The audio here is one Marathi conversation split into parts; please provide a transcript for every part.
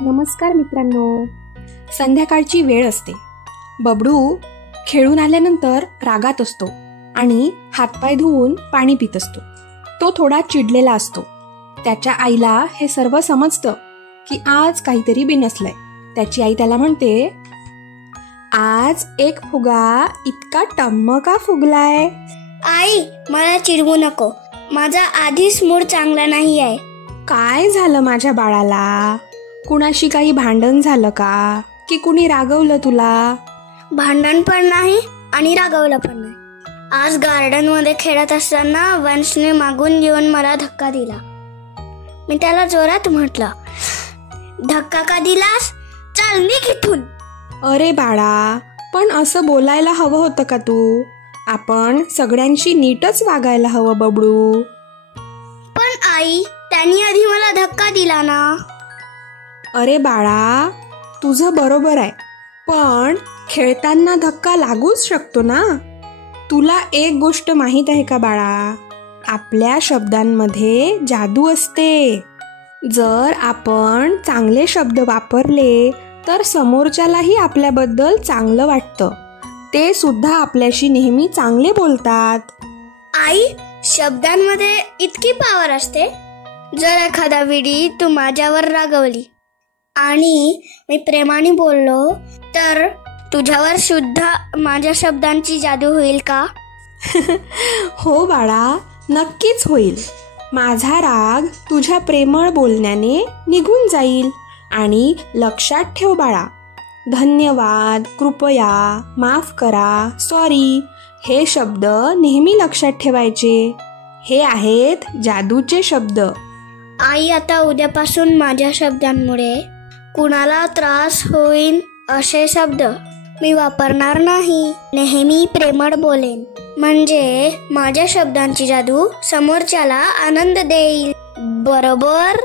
नमस्कार मित्रांनो. संध्याकाळची वेळ असते. बबडू खेळून आल्यानंतर रागात असतो आणि हातपाय धुवून पाणी पित असतो. तो थोडा चिडलेला असतो. त्याच्या आईला हे सर्व समजतं की आज काहीतरी बिनसलंय. त्याची आई त्याला म्हणते, आज एक फुगा इतका टम्म का फुगलाय? आई, मला चिडवू नको. माझा आधीच मूड चांगला नाही आहे. काय झालं माझ्या बाळाला? कुणाशी काही भांडण झालं का? की कुणी रागवलं तुला? भांडण पण नाही आणि रागवलं पण नाही. आज गार्डन मध्ये खेळत असताना वंशने मागून येऊन मला धक्का दिला. मी त्याला जोरात म्हटलं, धक्का का दिलास? चल निघ इथून. अरे बाळा, पण असं बोलायला हवं होतं का तू? आपण सगळ्यांशी नीटच वागायला हवं बबडू. पण आई, त्यांनी आधी मला धक्का दिला ना. अरे बाळा, तुझं बरोबर आहे, पण खेळताना धक्का लागूच शकतो ना. तुला एक गोष्ट माहीत आहे का बाळा? आपल्या शब्दांमध्ये जादू असते. जर आपण चांगले शब्द वापरले तर समोरच्यालाही आपल्याबद्दल चांगलं वाटतं. ते सुद्धा आपल्याशी नेहमी चांगले बोलतात. आई, शब्दांमध्ये इतकी पावर असते. जर एखादा वेळी तू माझ्यावर रागवली आणि मी प्रेमाने बोललो तर तुझ्यावर सुद्धा माझ्या शब्दांची जादू होईल का? हो बाळा, नक्कीच होईल. माझा राग तुझ्या प्रेमळ बोलण्याने निघून जाईल. आणि लक्षात ठेव बाळा, धन्यवाद, कृपया, माफ करा, सॉरी हे शब्द नेहमी लक्षात ठेवायचे. हे आहेत जादूचे शब्द. आई, आता उद्यापासून माझ्या शब्दांमुळे कुणाला त्रास होईल असे शब्द मी वापरणार नाही. नेहमी प्रेमळ बोलेन, म्हणजे माझ्या शब्दांची जादू समोरच्याला आनंद देईल. बरोबर?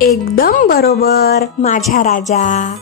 एकदम बरोबर माझा राजा.